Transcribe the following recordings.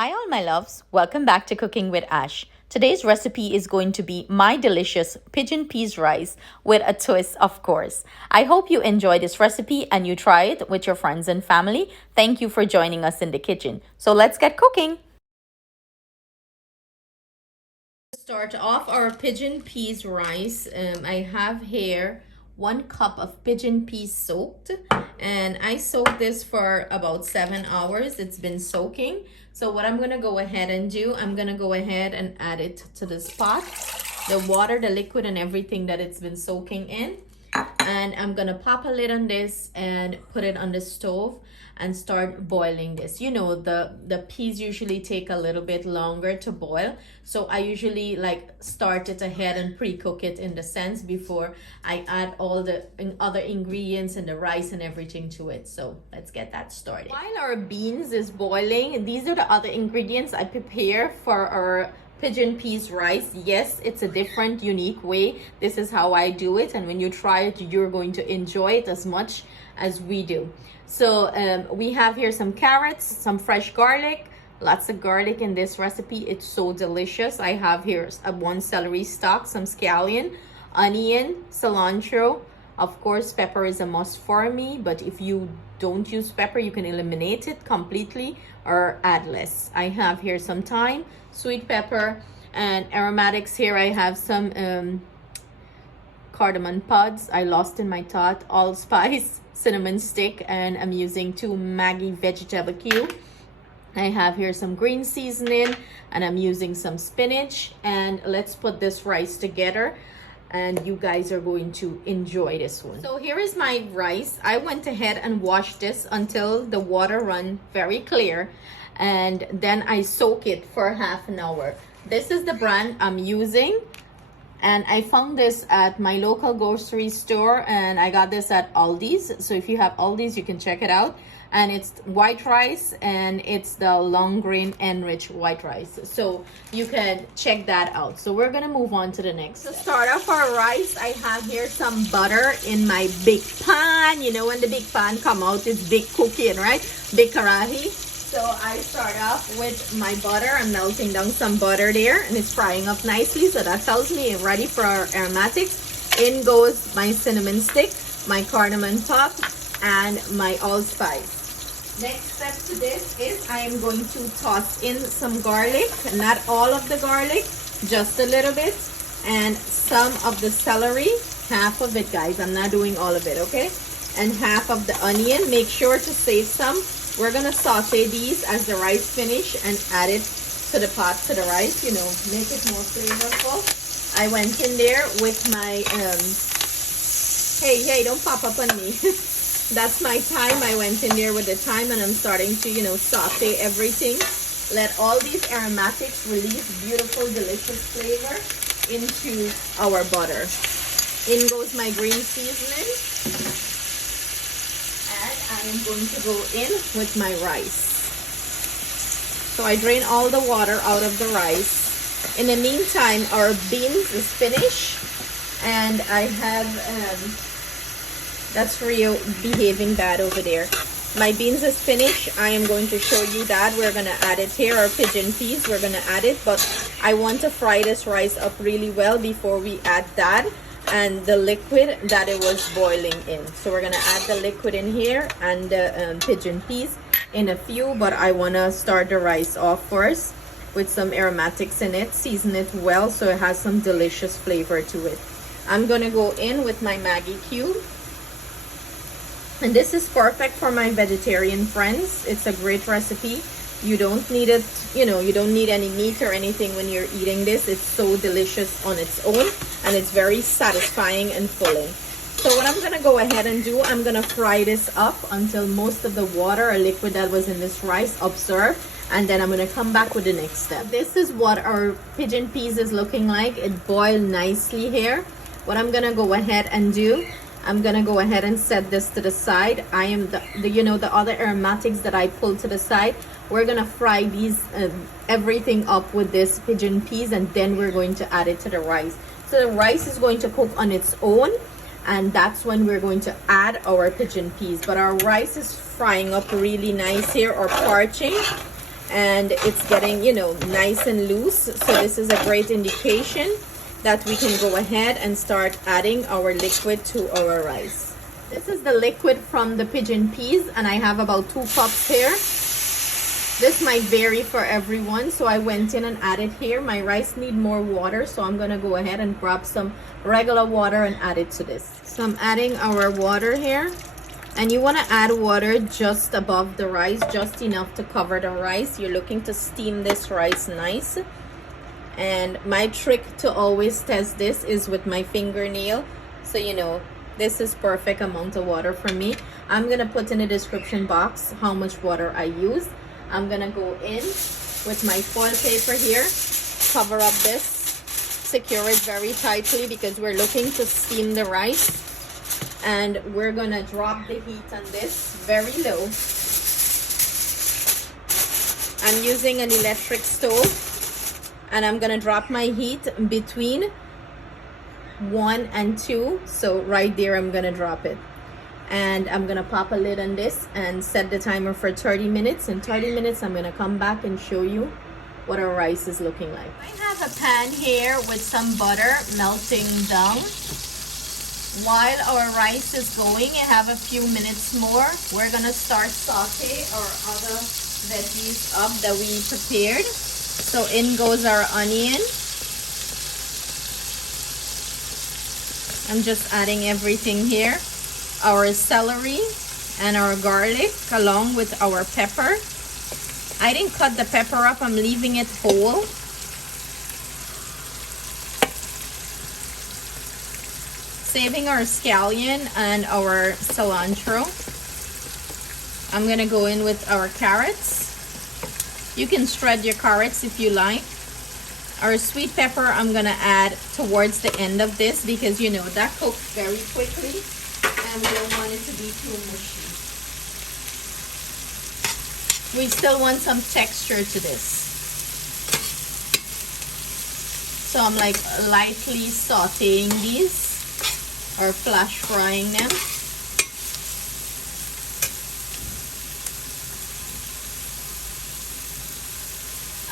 Hi all my loves, welcome back to Cooking with Ash. Today's recipe is going to be my delicious pigeon peas rice with a twist, of course. I hope you enjoy this recipe and you try it with your friends and family. Thank you for joining us in the kitchen. So let's get cooking. To start off our pigeon peas rice, I have here 1 cup of pigeon peas soaked, and I soaked this for about 7 hours. It's been soaking. So what I'm going to go ahead and do, I'm going to go ahead and add it to this pot, the water, the liquid, and everything that it's been soaking in. And I'm going to pop a lid on this and put it on the stove and start boiling this. You know, the peas usually take a little bit longer to boil, so I usually like start it ahead and pre-cook it in the sense before I add all the other ingredients and the rice and everything to it. So let's get that started. While our beans is boiling, these are the other ingredients I prepare for our pigeon peas rice. Yes, it's a different, unique way. This is how I do it, and when you try it, you're going to enjoy it as much as we do. So we have here some carrots, some fresh garlic, lots of garlic in this recipe. It's so delicious. I have here one celery stalk, some scallion, onion, cilantro. Of course, pepper is a must for me, but if you don't use pepper, you can eliminate it completely or add less. I have here some thyme, sweet pepper, and aromatics. Here I have some cardamom pods I lost in my thought, allspice, cinnamon stick, and I'm using 2 Maggie vegetable cube. I have here some green seasoning, and I'm using some spinach. And let's put this rice together, and you guys are going to enjoy this one. So here is my rice. I went ahead and washed this until the water run very clear, and then I soak it for half an hour. This is the brand I'm using, and I found this at my local grocery store, and I got this at Aldi's. So if you have Aldi's, you can check it out. And it's white rice, and it's the long grain enriched white rice. So you can check that out. So we're gonna move on to the next. To start off our rice, I have here some butter in my big pan. You know, when the big pan come out, it's big cooking, right? Big karahi. So I start off with my butter. I'm melting down some butter there, and it's frying up nicely. So that tells me it's ready for our aromatics. In goes my cinnamon stick, my cardamom top, and my allspice. Next step to this is I am going to toss in some garlic, not all of the garlic, just a little bit, and some of the celery, half of it, guys. I'm not doing all of it, okay? And half of the onion. Make sure to save some. We're gonna saute these as the rice finish and add it to the pot, to the rice, you know, make it more flavorful. I went in there with my, hey, don't pop up on me. That's my thyme. I went in there with the thyme, and I'm starting to, you know, saute everything. Let all these aromatics release beautiful, delicious flavor into our butter. In goes my green seasoning. And I am going to go in with my rice. So I drain all the water out of the rice. In the meantime, our beans is finished. And I have... that's Rio behaving bad over there. My beans is finished. I am going to show you that. We're going to add it here. Our pigeon peas, we're going to add it. But I want to fry this rice up really well before we add that and the liquid that it was boiling in. So we're going to add the liquid in here and the pigeon peas in a few. But I want to start the rice off first with some aromatics in it. Season it well so it has some delicious flavor to it. I'm going to go in with my Maggie cube. And this is perfect for my vegetarian friends. It's a great recipe. You don't need it, you know, you don't need any meat or anything when you're eating this. It's so delicious on its own, and it's very satisfying and filling. So what I'm going to go ahead and do, I'm going to fry this up until most of the water or liquid that was in this rice absorb, and then I'm going to come back with the next step. This is what our pigeon peas is looking like. It boiled nicely here. What I'm going to go ahead and do, I'm gonna go ahead and set this to the side. I am the other aromatics that I pulled to the side. We're gonna fry these everything up with this pigeon peas, and then we're going to add it to the rice. So the rice is going to cook on its own, and that's when we're going to add our pigeon peas. But our rice is frying up really nice here, or parching. and it's getting, you know, nice and loose. So this is a great indication that we can go ahead and start adding our liquid to our rice. This is the liquid from the pigeon peas, and I have about 2 cups here. This might vary for everyone, so I went in and added here. My rice need more water, so I'm gonna go ahead and grab some regular water and add it to this. So I'm adding our water here, and you wanna add water just above the rice, just enough to cover the rice. You're looking to steam this rice nice. And my trick to always test this is with my fingernail, so you know this is perfect amount of water for me. I'm gonna put in the description box how much water I use. I'm gonna go in with my foil paper here, cover up this, secure it very tightly because we're looking to steam the rice, and we're gonna drop the heat on this very low. I'm using an electric stove, and I'm gonna drop my heat between 1 and 2. So right there I'm gonna drop it, and I'm gonna pop a lid on this and set the timer for 30 minutes. In 30 minutes I'm gonna come back and show you what our rice is looking like. I have a pan here with some butter melting down. While our rice is going, I have a few minutes more. We're gonna start saute our other veggies up that we prepared. So in goes our onion. I'm just adding everything here. Our celery and our garlic along with our pepper. I didn't cut the pepper up, I'm leaving it whole. Saving our scallion and our cilantro. I'm gonna go in with our carrots. You can shred your carrots if you like. Our sweet pepper I'm gonna add towards the end of this because you know that cooks very quickly and we don't want it to be too mushy. We still want some texture to this. So I'm like lightly sauteing these or flash frying them.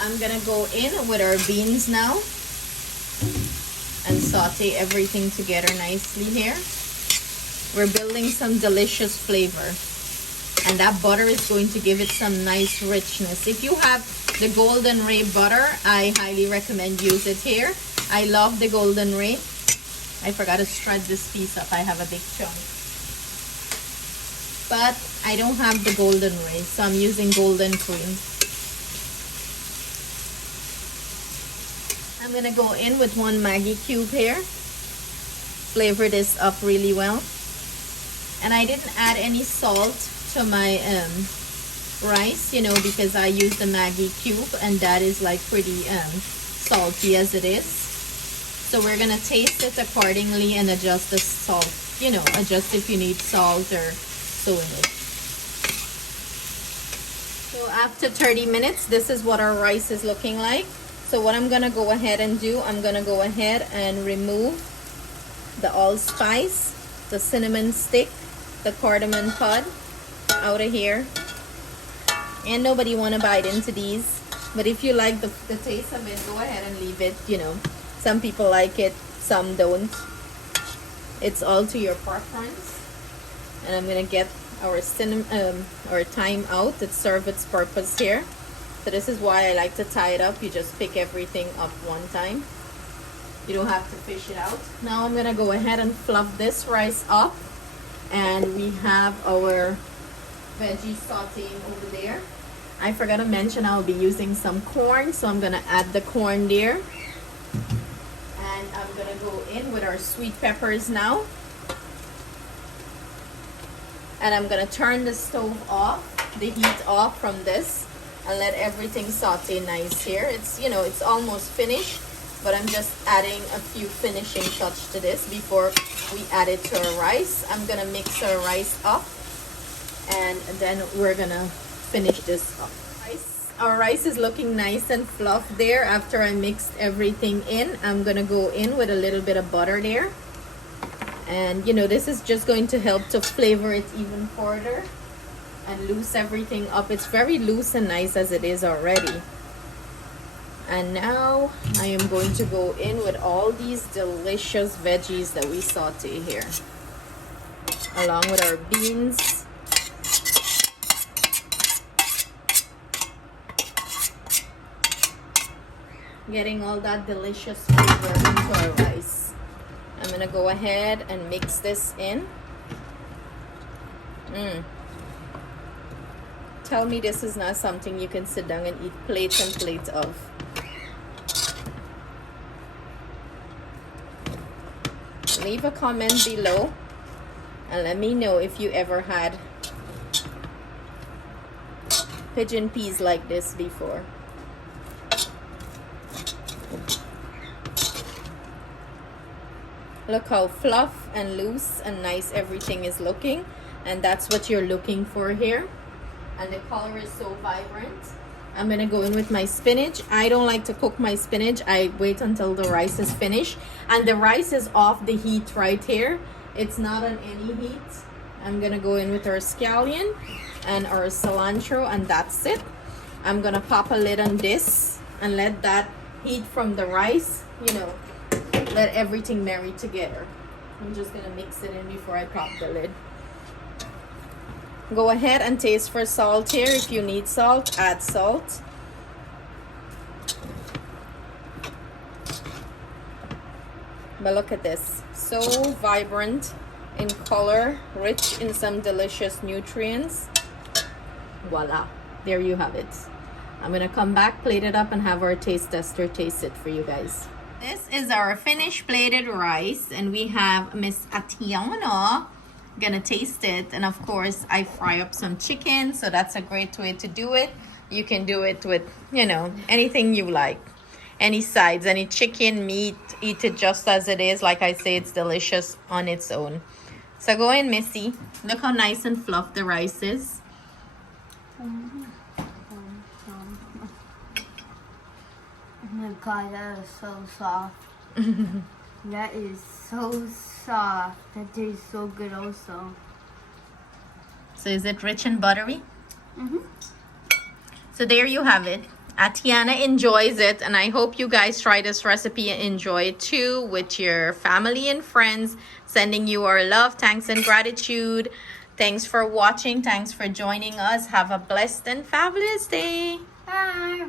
I'm gonna go in with our beans now and saute everything together nicely here. We're building some delicious flavor, and that butter is going to give it some nice richness. If you have the Golden Ray butter, I highly recommend use it here. I love the Golden Ray. I forgot to shred this piece up. I have a big chunk, but I don't have the Golden Ray, so I'm using Golden Cream. I'm gonna go in with 1 Maggie cube here. Flavor this up really well. And I didn't add any salt to my rice, you know, because I used the Maggie cube and that is like pretty salty as it is. So we're gonna taste it accordingly and adjust the salt, you know, adjust if you need salt or so in it. So after 30 minutes, this is what our rice is looking like. So what I'm gonna go ahead and do, I'm gonna go ahead and remove the allspice, the cinnamon stick, the cardamom pod out of here. And nobody wanna bite into these, but if you like the taste of it, go ahead and leave it, you know. Some people like it, some don't. It's all to your preference. And I'm gonna get our cinnamon, our thyme out. It serves its purpose here. So this is why I like to tie it up. You just pick everything up one time. You don't have to fish it out. Now I'm gonna go ahead and fluff this rice up, and we have our veggie sauteing over there. I forgot to mention I'll be using some corn, so I'm gonna add the corn there. And I'm gonna go in with our sweet peppers now. And I'm gonna turn the stove off, the heat off from this, and let everything saute nice here. It's, you know, it's almost finished, but I'm just adding a few finishing touch to this before we add it to our rice. I'm gonna mix our rice up, and then we're gonna finish this up. Our rice is looking nice and fluffed there after I mixed everything in. I'm gonna go in with a little bit of butter there. And you know, this is just going to help to flavor it even further. and loose everything up. It's very loose and nice as it is already. And now I am going to go in with all these delicious veggies that we saute here, along with our beans. Getting all that delicious flavor into our rice. I'm gonna go ahead and mix this in. Tell me this is not something you can sit down and eat plates and plates of. Leave a comment below and let me know if you ever had pigeon peas like this before. Look how fluff and loose and nice everything is looking, and that's what you're looking for here. And the color is so vibrant. I'm gonna go in with my spinach. I don't like to cook my spinach. I wait until the rice is finished, and the rice is off the heat right here. It's not on any heat. I'm gonna go in with our scallion and our cilantro, and that's it. I'm gonna pop a lid on this and let that heat from the rice, you know, let everything marry together. I'm just gonna mix it in before I pop the lid. Go ahead and taste for salt here. If you need salt, add salt. But look at this, so vibrant in color, rich in some delicious nutrients. Voila, there you have it. I'm gonna come back, plate it up, and have our taste tester taste it for you guys. This is our finished plated rice, and we have Miss Atiana gonna taste it. And of course, I fry up some chicken, so that's a great way to do it. You can do it with, you know, anything you like, any sides, any chicken, meat. Eat it just as it is. Like I say, it's delicious on its own. So go in, Missy. Look how nice and fluff the rice is. Oh my god, that is so soft. That is so soft. That tastes so good also. So is it rich and buttery? So there you have it. Atiana enjoys it, and I hope you guys try this recipe and enjoy it too with your family and friends. Sending you our love, thanks, and gratitude. Thanks for watching. Thanks for joining us. Have a blessed and fabulous day. Bye.